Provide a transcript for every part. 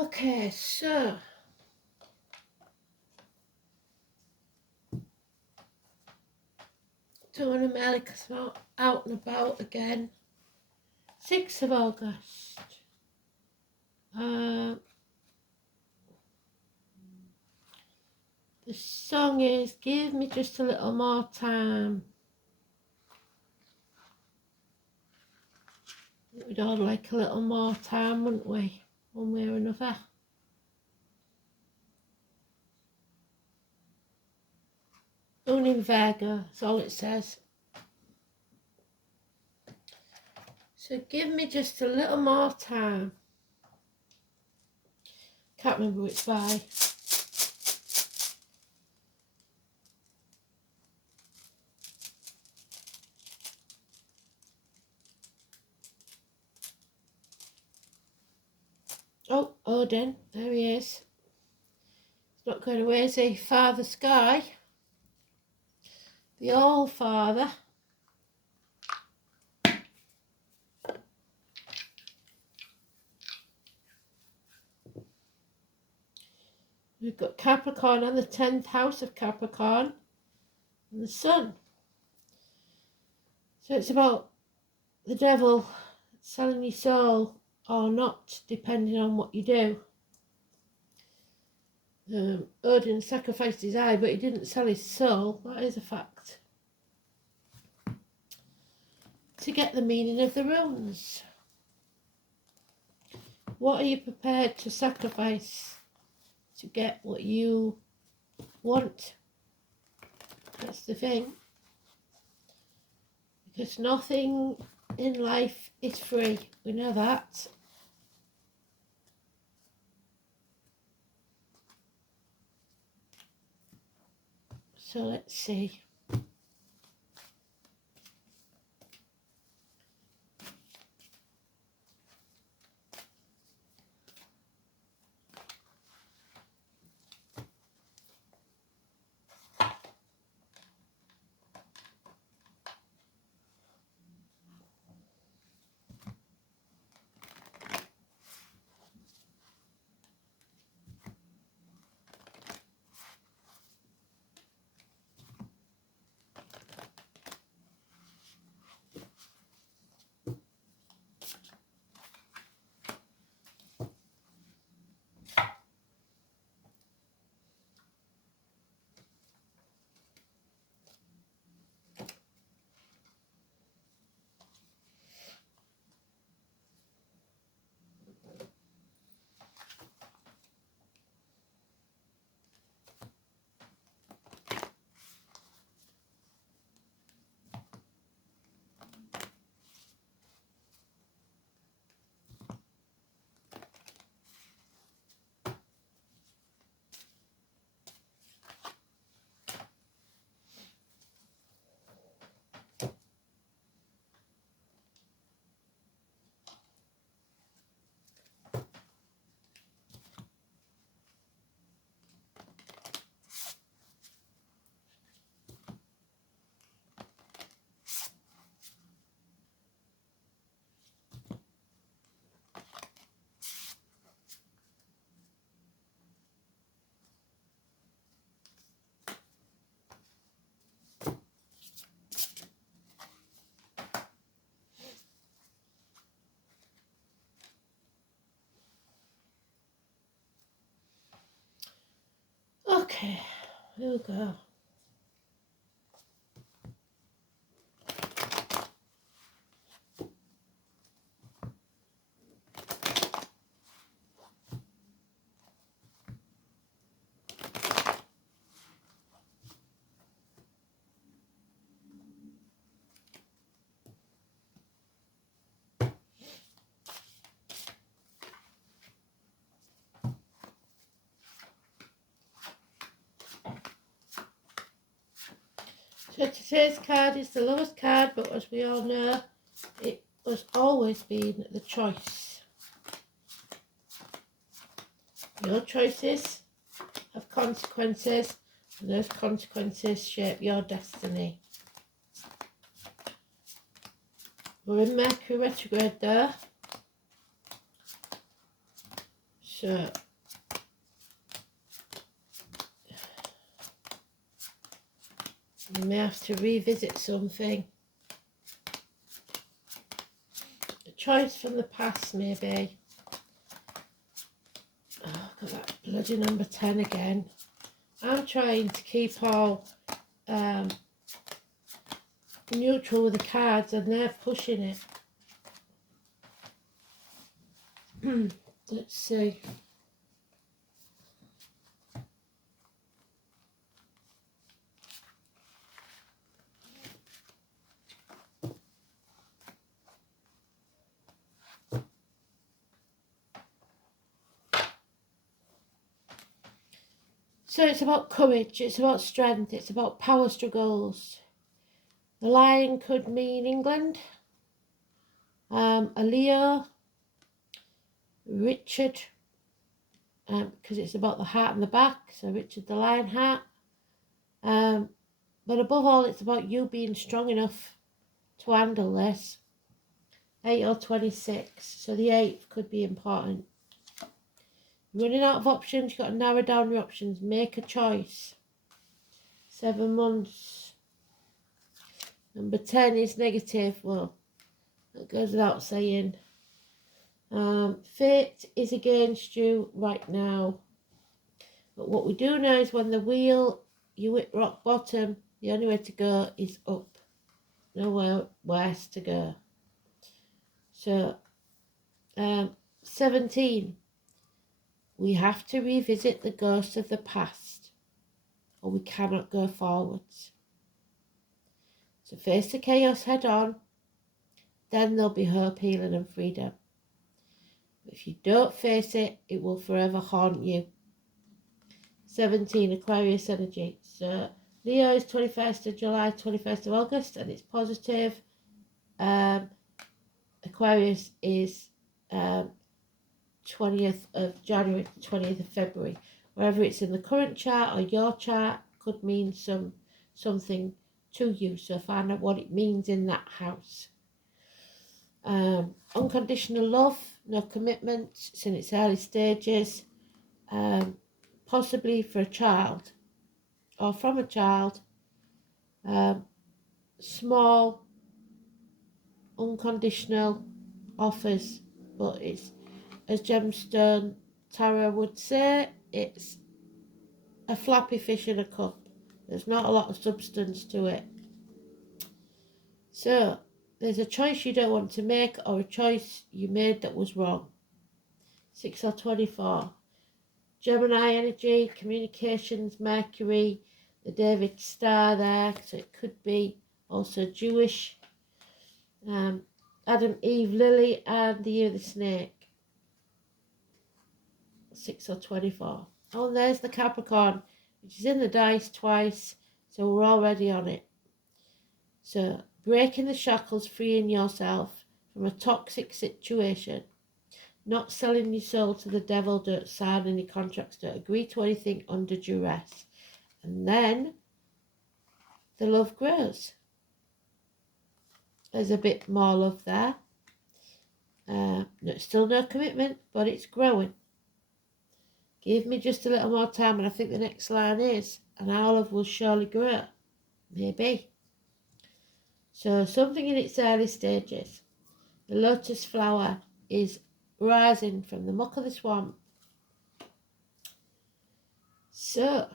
Okay, so doing America out and about again. 6th of August. The song is Give Me Just a Little More Time. We'd all like a little more time, wouldn't we? One way or another. Only Vega, that's all it says. So give me just a little more time. Can't remember which by. Oh, Odin, there he is. He's not going away, is he? Father Sky. The All Father. We've got Capricorn on the 10th house of Capricorn and the Sun. So it's about the devil selling your soul or not, depending on what you do. Odin sacrificed his eye, but he didn't sell his soul. That is a fact. To get the meaning of the runes. What are you prepared to sacrifice to get what you want? That's the thing. Because nothing in life is free. We know that. So let's see. Okay, here we go. So today's card is the lowest card, but as we all know, it has always been the choice. Your choices have consequences, and those consequences shape your destiny. We're in Mercury retrograde there. So you may have to revisit something. A choice from the past, maybe. Oh, got that bloody number 10 again. I'm trying to keep all neutral with the cards, and they're pushing it. Let's see. So it's about courage, it's about strength, it's about power struggles. The lion could mean England. A Leo, Richard, because it's about the heart and the back, so Richard the lion heart. But above all, it's about you being strong enough to handle this. 8 or 26, so the 8th could be important. Running out of options, you've got to narrow down your options. Make a choice. 7 months. Number 10 is negative. Well, that goes without saying. Fate is against you right now. But what we do know is when the wheel, you hit rock bottom, the only way to go is up. Nowhere worse to go. So, 17. We have to revisit the ghosts of the past, or we cannot go forwards. So face the chaos head on, then there'll be hope, healing and freedom. If you don't face it, it will forever haunt you. 17, Aquarius energy. So Leo is 21st of July, 21st of August, and it's positive. Aquarius is 20th of January to 20th of February. Wherever it's in the current chart or your chart could mean something to you. So find out what it means in that house. Unconditional love, no commitment, it's in its early stages. Possibly for a child or from a child. Small, unconditional offers, but it's, as Gemstone Tarot would say, it's a flappy fish in a cup. There's not a lot of substance to it. So, there's a choice you don't want to make, or a choice you made that was wrong. 6 or 24. Gemini energy, communications, Mercury, the David star there, so it could be also Jewish. Adam, Eve, Lily, and the year of the snake. 6 or 24. Oh, and there's the Capricorn, which is in the dice twice, so we're already on it. So, breaking the shackles, freeing yourself from a toxic situation, not selling your soul to the devil, don't sign any contracts, don't agree to anything under duress. And then the love grows. There's a bit more love there. Still no commitment, but it's growing. Give me just a little more time, and I think the next line is, and our love will surely grow. Maybe. So something in its early stages. The lotus flower is rising from the muck of the swamp. So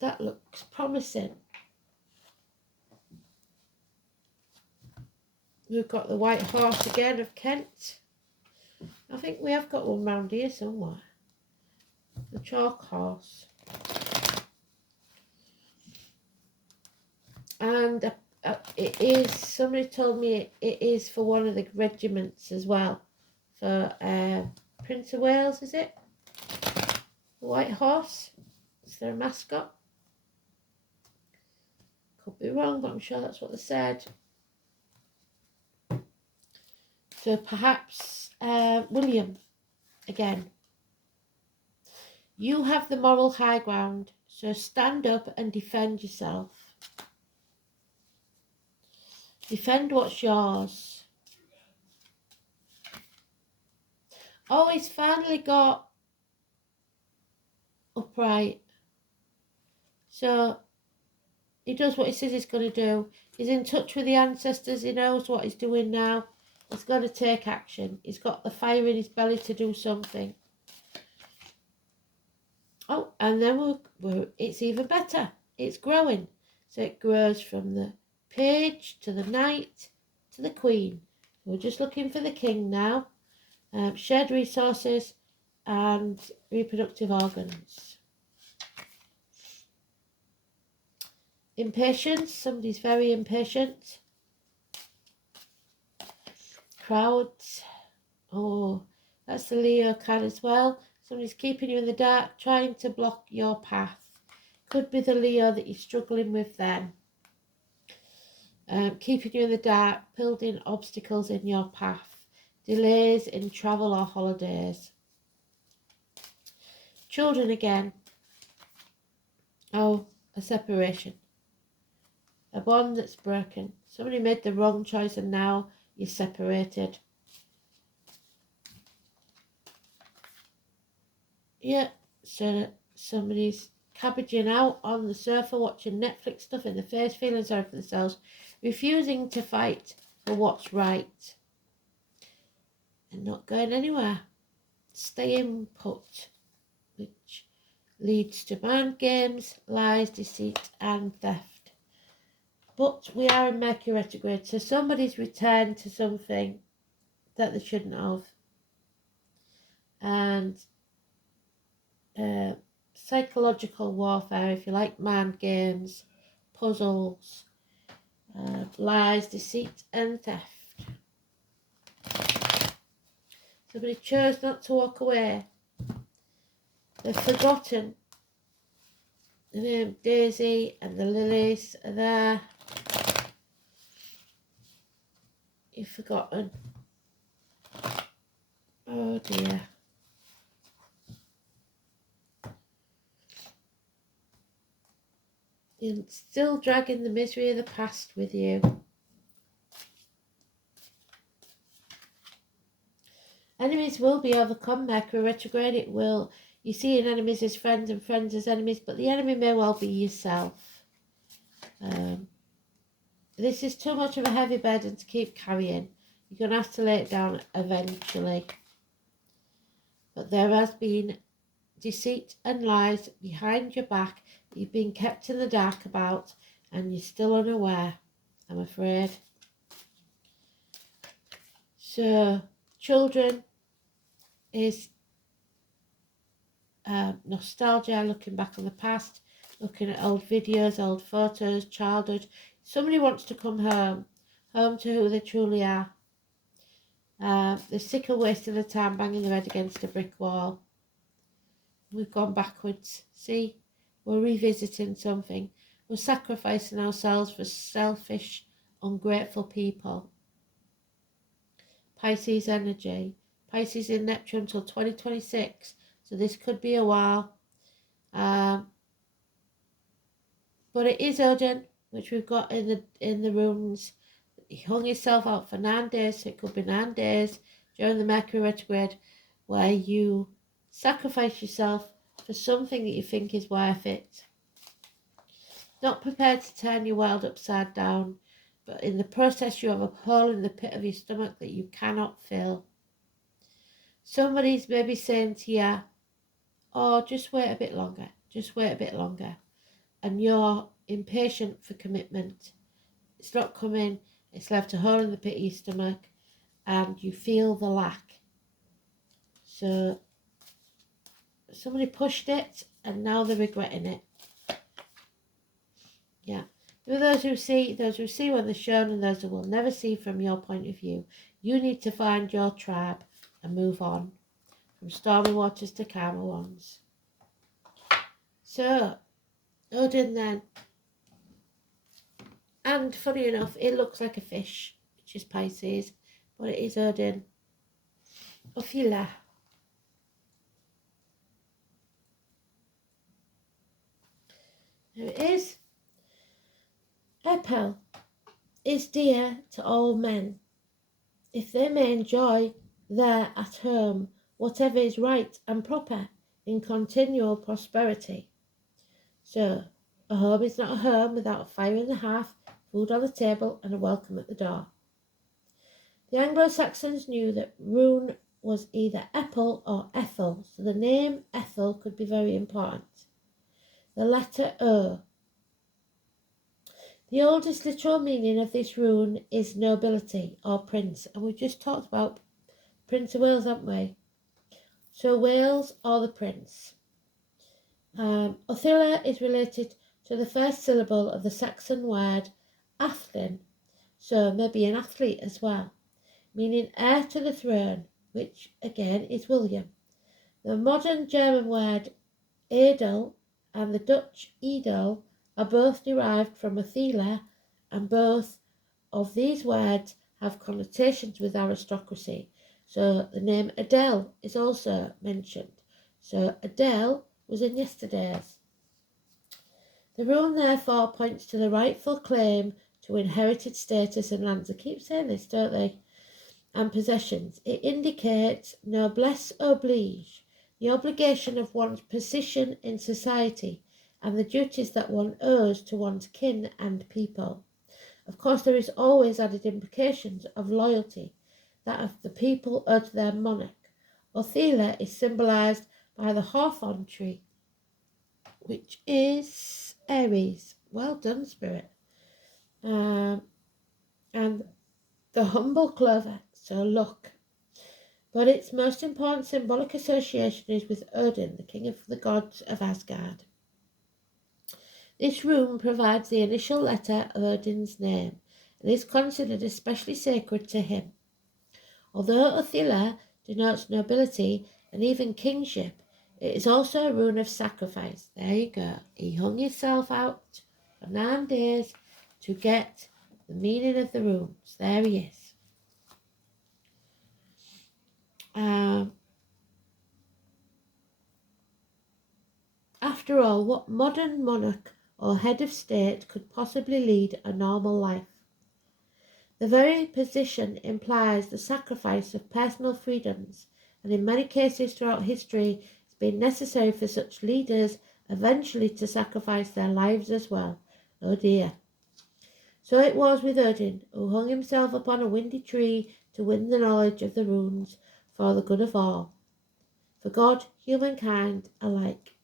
that looks promising. We've got the white horse again of Kent. I think we have got one round here somewhere. The chalk horse. And it is, somebody told me it is for one of the regiments as well. For Prince of Wales, is it? The white horse. Is there a mascot? Could be wrong, but I'm sure that's what they said. So perhaps William again. You have the moral high ground, so stand up and defend yourself. Defend what's yours. Oh, he's finally got upright. So he does what he says he's going to do. He's in touch with the ancestors. He knows what he's doing now. He's got to take action. He's got the fire in his belly to do something. Oh, and then it's even better. It's growing. So it grows from the page to the knight to the queen. We're just looking for the king now. Shared resources and reproductive organs. Impatience. Somebody's very impatient. Crowds. Oh, that's the Leo card as well. Somebody's keeping you in the dark, trying to block your path. Could be the Leo that you're struggling with then. Keeping you in the dark, building obstacles in your path. Delays in travel or holidays. Children again. Oh, a separation. A bond that's broken. Somebody made the wrong choice and now you're separated. Yeah, so somebody's cabbaging out on the sofa, watching Netflix stuff in the face, feeling sorry for themselves, refusing to fight for what's right, and not going anywhere, staying put, which leads to mind games, lies, deceit, and theft. But we are in Mercury retrograde, so somebody's returned to something that they shouldn't have. And psychological warfare, if you like, mind games, puzzles, lies, deceit, and theft. Somebody chose not to walk away. They've forgotten. The name Daisy and the lilies are there. You've forgotten. Oh dear. You're still dragging the misery of the past with you. Enemies will be overcome. Mercury retrograde, it will. You see enemies as friends and friends as enemies, but the enemy may well be yourself. This is too much of a heavy burden to keep carrying. You're going to have to lay it down eventually. But there has been deceit and lies behind your back that you've been kept in the dark about, and you're still unaware, I'm afraid. So, children is nostalgia, looking back on the past, looking at old videos, old photos, childhood. Somebody wants to come home to who they truly are. They're sick of wasting their time banging their head against a brick wall. We've gone backwards. See, we're revisiting something. We're sacrificing ourselves for selfish, ungrateful people. Pisces energy. Pisces in Neptune until 2026. So this could be a while. But it is Odin, which we've got in the runes. He hung himself out for 9 days, so it could be 9 days during the Mercury retrograde where you sacrifice yourself for something that you think is worth it. Not prepared to turn your world upside down, but in the process you have a hole in the pit of your stomach that you cannot fill. Somebody's maybe saying to you, oh, just wait a bit longer, just wait a bit longer. And you're impatient for commitment. It's not coming, it's left a hole in the pit of your stomach, and you feel the lack. So somebody pushed it and now they're regretting it. Yeah. There are those who see when they're shown, and those who will never see from your point of view. You need to find your tribe and move on from stormy waters to calmer ones. So, Odin then. And funny enough, it looks like a fish, which is Pisces, but it is Odin. Ophila. There it is. Epel is dear to all men, if they may enjoy there at home whatever is right and proper in continual prosperity. So, a home is not a home without a fire in the hearth, food on the table, and a welcome at the door. The Anglo-Saxons knew that rune was either Epel or Ethel, so the name Ethel could be very important. The letter O. The oldest literal meaning of this rune is nobility or prince, and we just talked about Prince of Wales, haven't we? So Wales or the prince. Othila is related to the first syllable of the Saxon word athlin, so maybe an athlete as well, meaning heir to the throne, which again is William. The modern German word edel and the Dutch edel are both derived from Othila, and both of these words have connotations with aristocracy. So the name Adele is also mentioned. So Adele was in yesterday's. The rune therefore points to the rightful claim to inherited status and lands. They keep saying this, don't they? And possessions. It indicates noblesse oblige, the obligation of one's position in society and the duties that one owes to one's kin and people. Of course, there is always added implications of loyalty that of the people owe to their monarch. Othila is symbolised by the hawthorn tree, which is Aries. Well done, Spirit. And the humble clover, so luck. But its most important symbolic association is with Odin, the king of the gods of Asgard. This rune provides the initial letter of Odin's name and is considered especially sacred to him. Although Othila denotes nobility and even kingship, it is also a rune of sacrifice. There you go. He hung himself out for 9 days to get the meaning of the runes. There he is. After all, what modern monarch or head of state could possibly lead a normal life? The very position implies the sacrifice of personal freedoms, and in many cases throughout history it's been necessary for such leaders eventually to sacrifice their lives as well. Oh dear. So it was with Odin, who hung himself upon a windy tree to win the knowledge of the runes for the good of all, for God, humankind alike.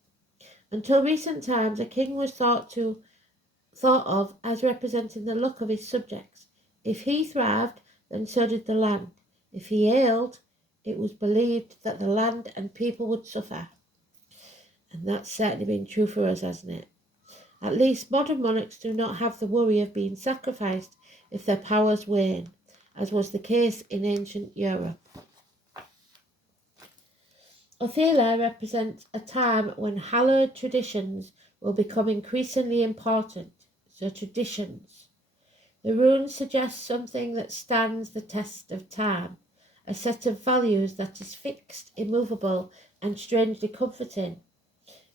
Until recent times, a king was thought of as representing the luck of his subjects. If he thrived, then so did the land. If he ailed, it was believed that the land and people would suffer. And that's certainly been true for us, hasn't it? At least modern monarchs do not have the worry of being sacrificed if their powers wane, as was the case in ancient Europe. Othila represents a time when hallowed traditions will become increasingly important. So traditions. The rune suggests something that stands the test of time, a set of values that is fixed, immovable, and strangely comforting.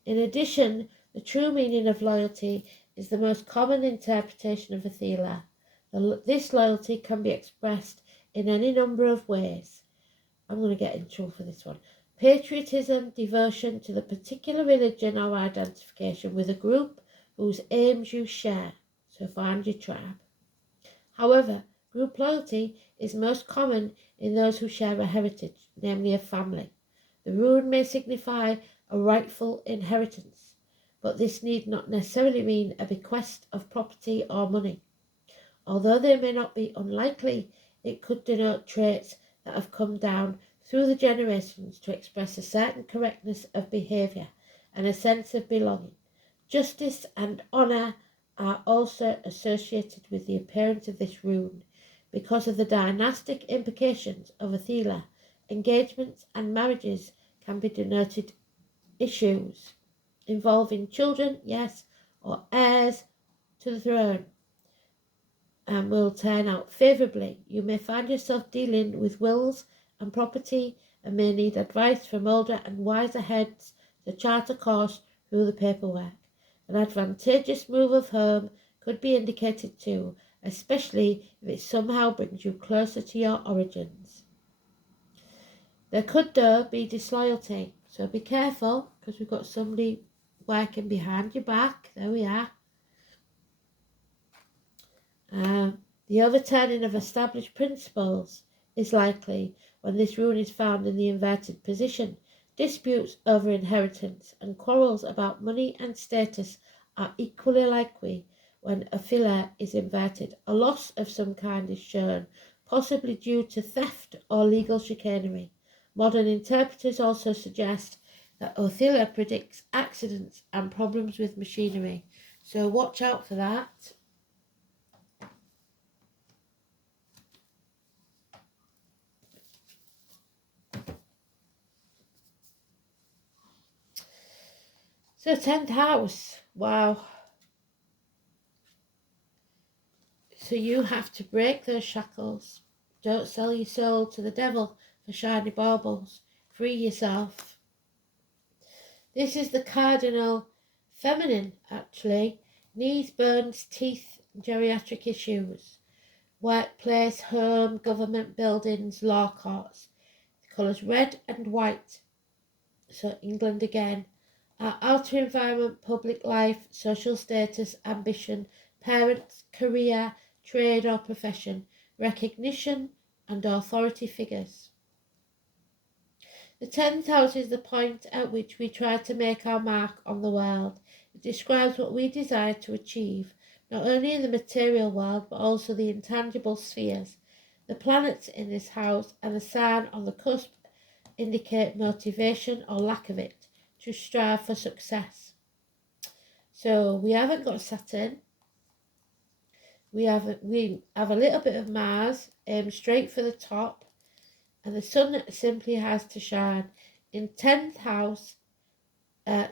In addition, the true meaning of loyalty is the most common interpretation of Othila. This loyalty can be expressed in any number of ways. I'm going to get in trouble for this one. Patriotism, devotion to the particular religion or identification with a group whose aims you share. So find your tribe. However, group loyalty is most common in those who share a heritage, namely a family. The rune may signify a rightful inheritance, but this need not necessarily mean a bequest of property or money. Although they may not be unlikely, it could denote traits that have come down through the generations to express a certain correctness of behaviour and a sense of belonging. Justice and honour are also associated with the appearance of this rune. Because of the dynastic implications of Othila, engagements and marriages can be denoted issues involving children, yes, or heirs to the throne, and will turn out favourably. You may find yourself dealing with wills and property and may need advice from older and wiser heads to chart a course through the paperwork. An advantageous move of home could be indicated too, especially if it somehow brings you closer to your origins. There could, though, be disloyalty. So be careful, because we've got somebody working behind your back. There we are. The overturning of established principles is likely when this rune is found in the inverted position. Disputes over inheritance and quarrels about money and status are equally likely when a filler is inverted. A loss of some kind is shown, possibly due to theft or legal chicanery. Modern interpreters also suggest that Othila predicts accidents and problems with machinery. So watch out for that. So 10th house, wow. So you have to break those shackles. Don't sell your soul to the devil for shiny baubles. Free yourself. This is the cardinal feminine, actually. Knees, bones, teeth, geriatric issues. Workplace, home, government buildings, law courts. The colours red and white. So England again. Our outer environment, public life, social status, ambition, parents, career, trade or profession, recognition and authority figures. The 10th house is the point at which we try to make our mark on the world. It describes what we desire to achieve, not only in the material world but also the intangible spheres. The planets in this house and the sign on the cusp indicate motivation or lack of it to strive for success. So we haven't got Saturn. We have a little bit of Mars, straight for the top, and the sun simply has to shine. In 10th house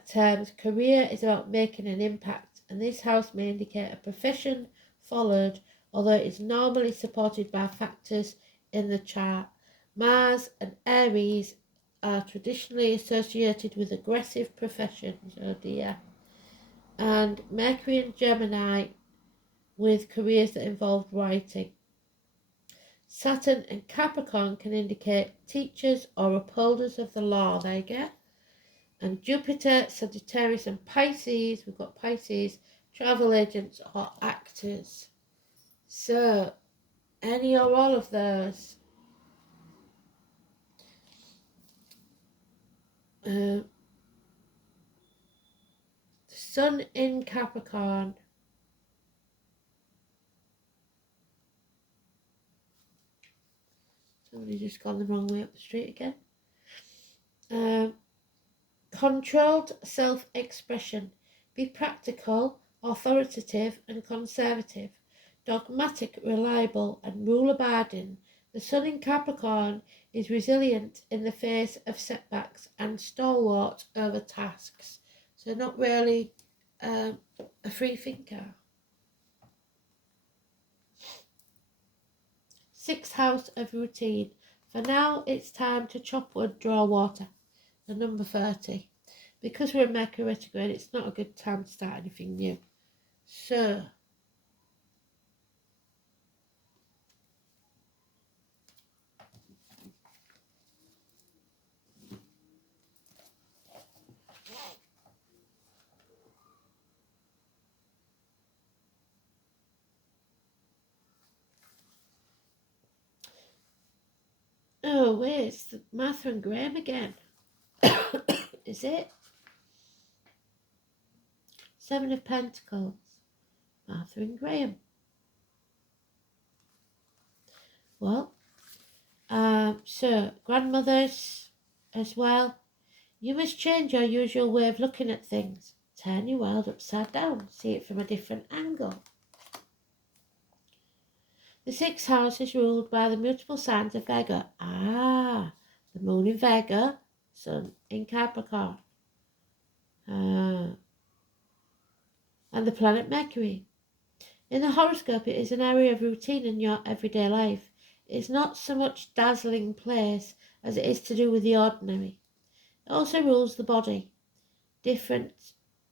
terms, career is about making an impact, and this house may indicate a profession followed, although it is normally supported by factors in the chart. Mars and Aries are traditionally associated with aggressive professions, oh dear, and Mercury and Gemini with careers that involve writing. Saturn and Capricorn can indicate teachers or upholders of the law, there you go. And Jupiter, Sagittarius and Pisces, we've got Pisces, travel agents or actors. So, any or all of those. The sun in Capricorn. Somebody's just gone the wrong way up the street again. Controlled self-expression. Be practical, authoritative and conservative. Dogmatic, reliable and rule-abiding. The sun in Capricorn is resilient in the face of setbacks and stalwart over tasks. So not really a free thinker. 6th house of routine. For now, it's time to chop wood, draw water. The number 30. Because we're in Mercury retrograde, it's not a good time to start anything new. So, oh wait, it's Martha and Graham again. Is it? 7 of Pentacles. Martha and Graham. Well, so grandmothers as well. You must change your usual way of looking at things. Turn your world upside down. See it from a different angle. The 6th house is ruled by the mutable signs of Virgo. The moon in Virgo, sun in Capricorn. And the planet Mercury. In the horoscope, it is an area of routine in your everyday life. It is not so much dazzling place as it is to do with the ordinary. It also rules the body, different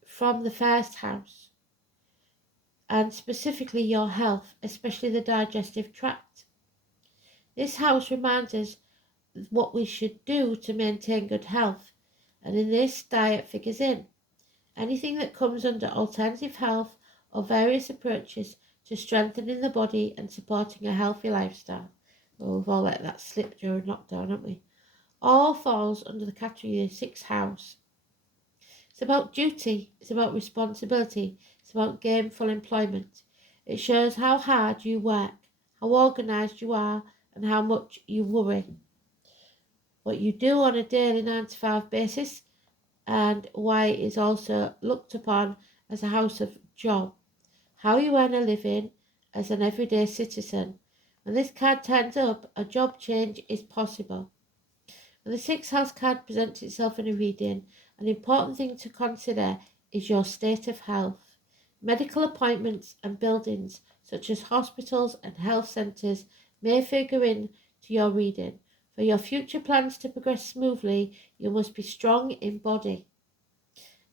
from the 1st house, and specifically your health, especially the digestive tract. This house reminds us what we should do to maintain good health, and in this diet figures in. Anything that comes under alternative health or various approaches to strengthening the body and supporting a healthy lifestyle. Well, we've all let that slip during lockdown, haven't we? All falls under the category of the sixth house. It's about duty, it's about responsibility, it's about gainful employment. It shows how hard you work, how organised you are, and how much you worry. What you do on a daily 9 to 5 basis, and why it is also looked upon as a house of job. How you earn a living as an everyday citizen. When this card turns up, a job change is possible. When the sixth house card presents itself in a reading, an important thing to consider is your state of health. Medical appointments and buildings, such as hospitals and health centres, may figure in to your reading. For your future plans to progress smoothly, you must be strong in body.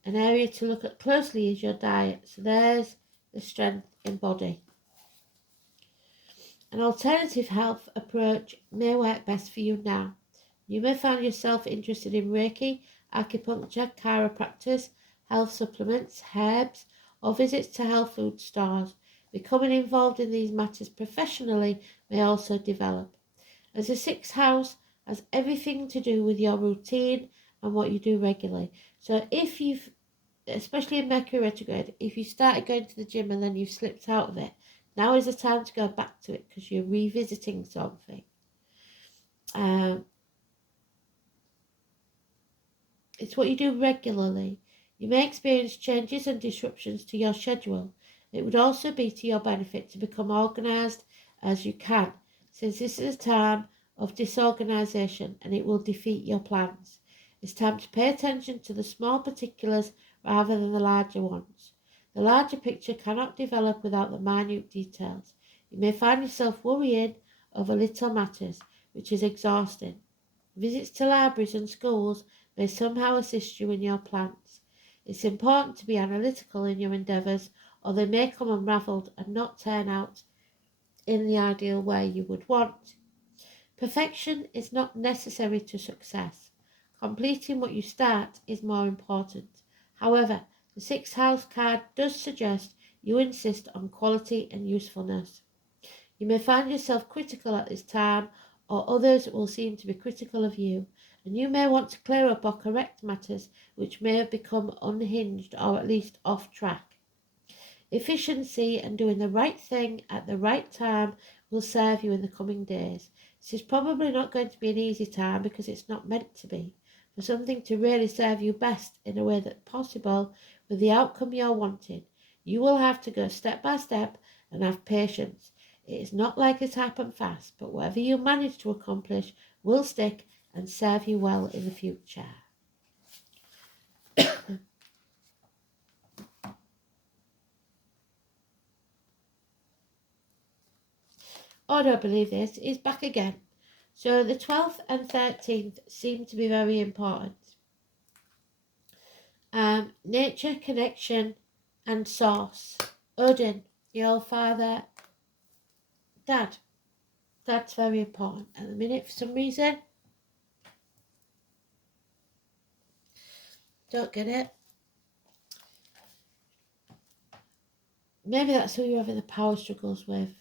An area to look at closely is your diet. So there's the strength in body. An alternative health approach may work best for you now. You may find yourself interested in Reiki, acupuncture, chiropractors, health supplements, herbs, or visits to health food stores. Becoming involved in these matters professionally may also develop. As the sixth house has everything to do with your routine and what you do regularly. So if you've, especially in Mercury retrograde, if you started going to the gym and then you've slipped out of it, now is the time to go back to it because you're revisiting something. It's what you do regularly. You may experience changes and disruptions to your schedule. It would also be to your benefit to become organised as you can, since this is a time of disorganisation and it will defeat your plans. It's time to pay attention to the small particulars rather than the larger ones. The larger picture cannot develop without the minute details. You may find yourself worrying over little matters, which is exhausting. Visits to libraries and schools may somehow assist you in your plans. It's important to be analytical in your endeavours, or they may come unravelled and not turn out in the ideal way you would want. Perfection is not necessary to success. Completing what you start is more important. However, the sixth house card does suggest you insist on quality and usefulness. You may find yourself critical at this time, or others will seem to be critical of you, and you may want to clear up or correct matters which may have become unhinged or at least off track. Efficiency and doing the right thing at the right time will serve you in the coming days. This is probably not going to be an easy time because it's not meant to be. For something to really serve you best in a way that's possible with the outcome you're wanting, you will have to go step by step and have patience. It is not likely to happen fast, but whatever you manage to accomplish will stick and serve you well in the future. Oh, I don't believe this. It's back again. So the 12th and 13th seem to be very important. Nature, connection, and source. Odin, your father, dad. That's very important. At the minute, for some reason, don't get it. Maybe that's who you're having the power struggles with.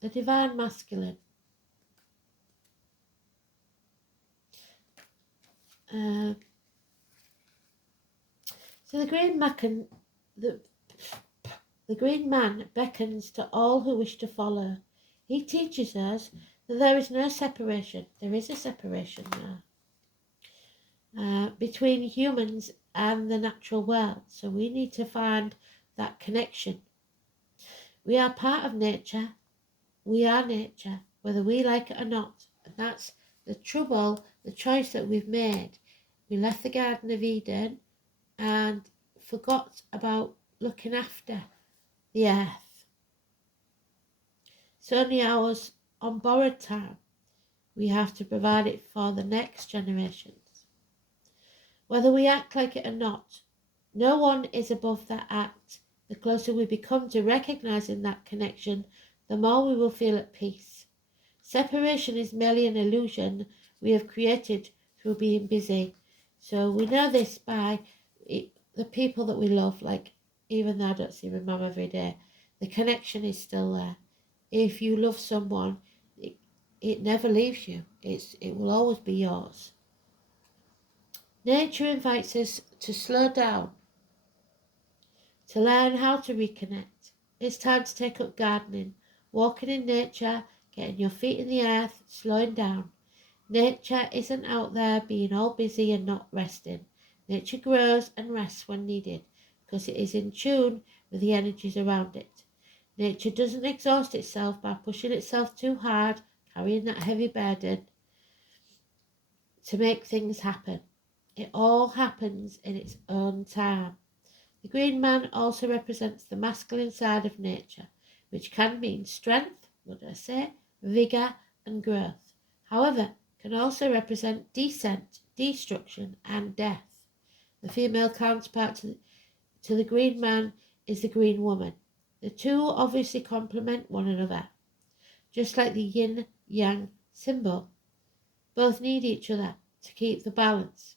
The divine masculine. So the green man beckons to all who wish to follow. He teaches us that there is no separation. There is a separation there between humans and the natural world. So we need to find that connection. We are part of nature. We are nature, whether we like it or not. And that's the trouble, the choice that we've made. We left the Garden of Eden and forgot about looking after the earth. It's only ours on borrowed time. We have to provide it for the next generations. Whether we act like it or not, no one is above that act. The closer we become to recognizing that connection, the more we will feel at peace. Separation is merely an illusion we have created through being busy. So we know this by the people that we love, like even though I don't see my mum every day, the connection is still there. If you love someone, it never leaves you. It will always be yours. Nature invites us to slow down, to learn how to reconnect. It's time to take up gardening, walking in nature, getting your feet in the earth, slowing down. Nature isn't out there being all busy and not resting. Nature grows and rests when needed because it is in tune with the energies around it. Nature doesn't exhaust itself by pushing itself too hard, carrying that heavy burden to make things happen. It all happens in its own time. The green man also represents the masculine side of nature, which can mean strength, vigour and growth. However, can also represent descent, destruction and death. The female counterpart to the green man is the green woman. The two obviously complement one another, just like the yin-yang symbol. Both need each other to keep the balance.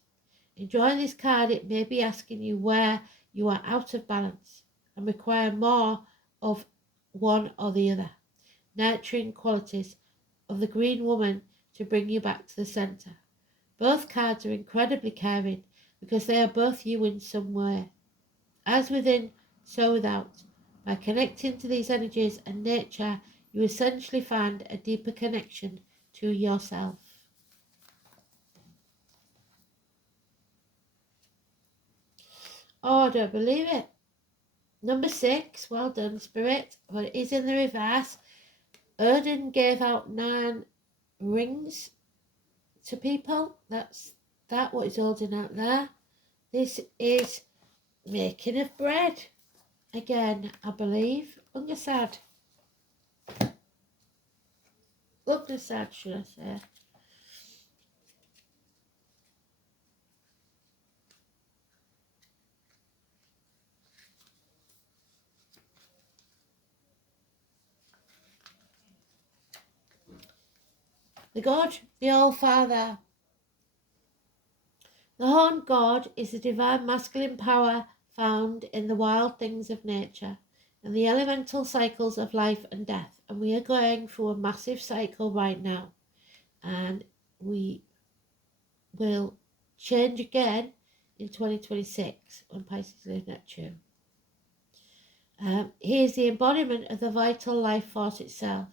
In drawing this card, it may be asking you where you are out of balance and require more of one or the other. Nurturing qualities of the green woman to bring you back to the centre. Both cards are incredibly caring because they are both you in some way. As within, so without. By connecting to these energies and nature, you essentially find a deeper connection to yourself. Oh, I don't believe it. Number 6, well done, Spirit. But it is in the reverse. Odin gave out 9 rings to people. That's what he's holding out there. This is making of bread. Again, I believe. Ungasad. Ungasad, should I say. The God, the All-Father. The horned God is the divine masculine power found in the wild things of nature and the elemental cycles of life and death. And we are going through a massive cycle right now. And we will change again in 2026 when Pisces leave Neptune. He is the embodiment of the vital life force itself.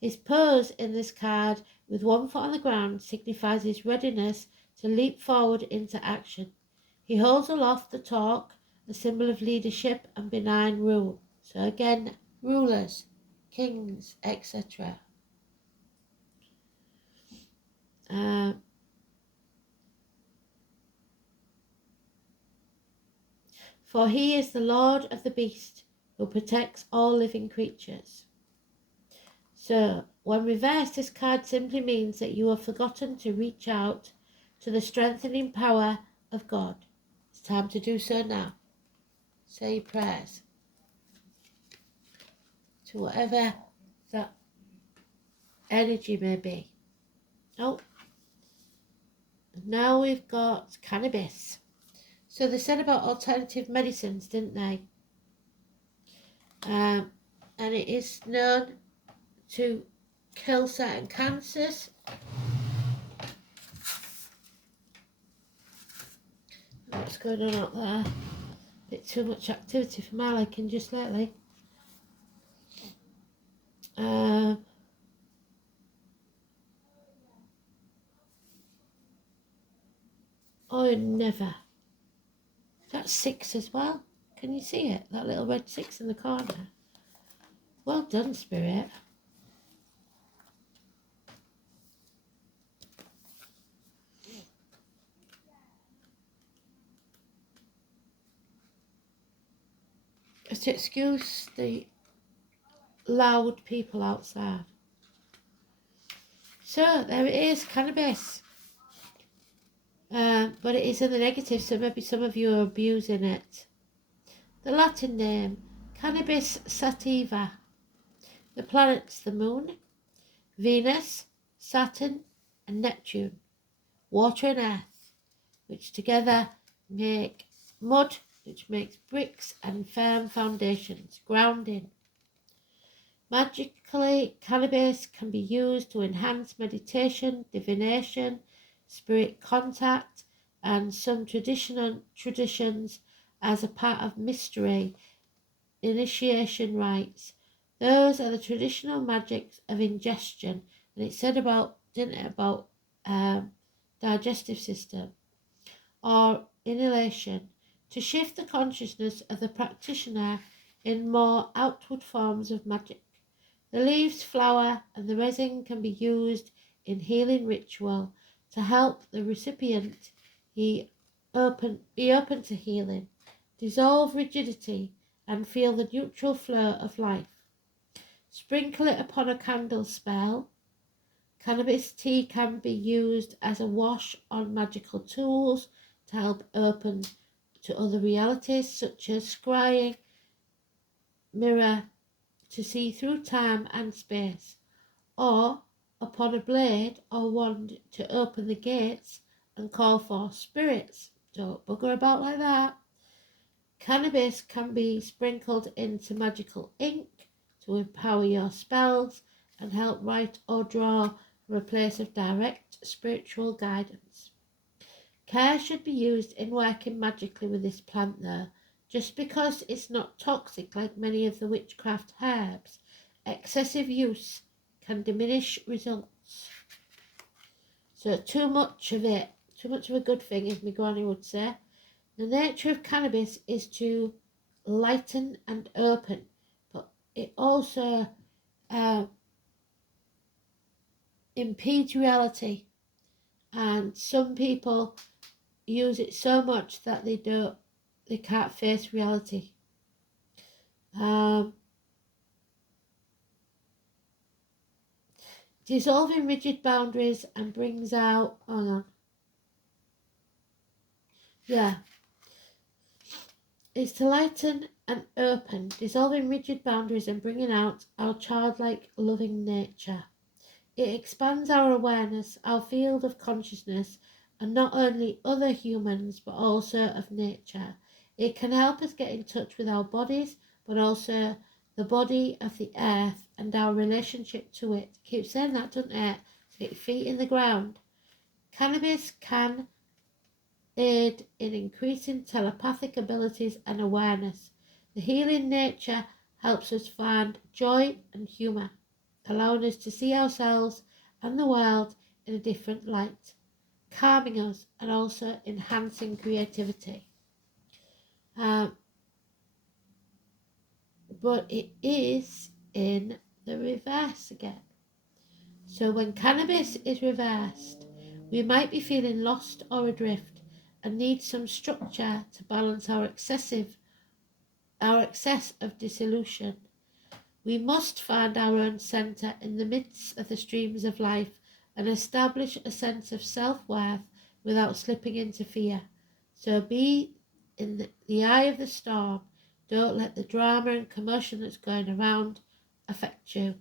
His pose in this card with one foot on the ground signifies his readiness to leap forward into action. He holds aloft the torque, a symbol of leadership and benign rule. So again, rulers, kings, etc. For he is the Lord of the Beast, who protects all living creatures. So, when reversed, this card simply means that you have forgotten to reach out to the strengthening power of God. It's time to do so now. Say your prayers to whatever that energy may be. Oh, and now we've got cannabis. So they said about alternative medicines, didn't they? And it is known to kill certain cancers. What's going on out there? A bit too much activity for my liking just lately. Oh, never. That's 6 as well. Can you see it? That little red 6 in the corner. Well done, Spirit. Just excuse the loud people outside. So, there it is, cannabis. But it is in the negative, so maybe some of you are abusing it. The Latin name, Cannabis sativa. The planets, the Moon, Venus, Saturn and Neptune. Water and Earth. which together make mud, which makes bricks and firm foundations, grounding. Magically, cannabis can be used to enhance meditation, divination, spirit contact, and some traditions as a part of mystery, initiation rites. Those are the traditional magics of ingestion. And it said about, didn't it, about digestive system or inhalation, to shift the consciousness of the practitioner in more outward forms of magic. The leaves, flower, and the resin can be used in healing ritual to help the recipient be open to healing, dissolve rigidity, and feel the neutral flow of life. Sprinkle it upon a candle spell. Cannabis tea can be used as a wash on magical tools to help open to other realities, such as scrying, mirror, to see through time and space, or upon a blade or wand to open the gates and call for spirits. Don't bugger about like that. Cannabis can be sprinkled into magical ink to empower your spells and help write or draw from a place of direct spiritual guidance. Care should be used in working magically with this plant though. Just because it's not toxic like many of the witchcraft herbs, excessive use can diminish results. So too much of it, too much of a good thing, as my granny would say. The nature of cannabis is to lighten and open, but it also impedes reality, and some people use it so much that they can't face reality. Dissolving rigid boundaries and brings out, it's to lighten and open, dissolving rigid boundaries and bringing out our childlike, loving nature. It expands our awareness, our field of consciousness, and not only other humans, but also of nature. It can help us get in touch with our bodies, but also the body of the earth and our relationship to it. Keep saying that, doesn't it? Get your feet in the ground. Cannabis can aid in increasing telepathic abilities and awareness. The healing nature helps us find joy and humour, allowing us to see ourselves and the world in a different light, calming us and also enhancing creativity. But it is in the reverse again. So when cannabis is reversed, we might be feeling lost or adrift and need some structure to balance our excess of dissolution. We must find our own centre in the midst of the streams of life and establish a sense of self-worth without slipping into fear. So be in the eye of the storm. Don't let the drama and commotion that's going around affect you.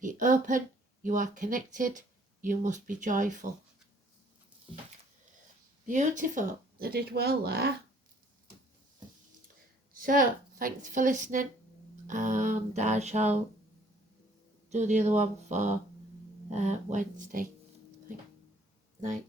Be open. You are connected. You must be joyful. Beautiful. I did well there. So, thanks for listening. And I shall do the other one for Wednesday. Night.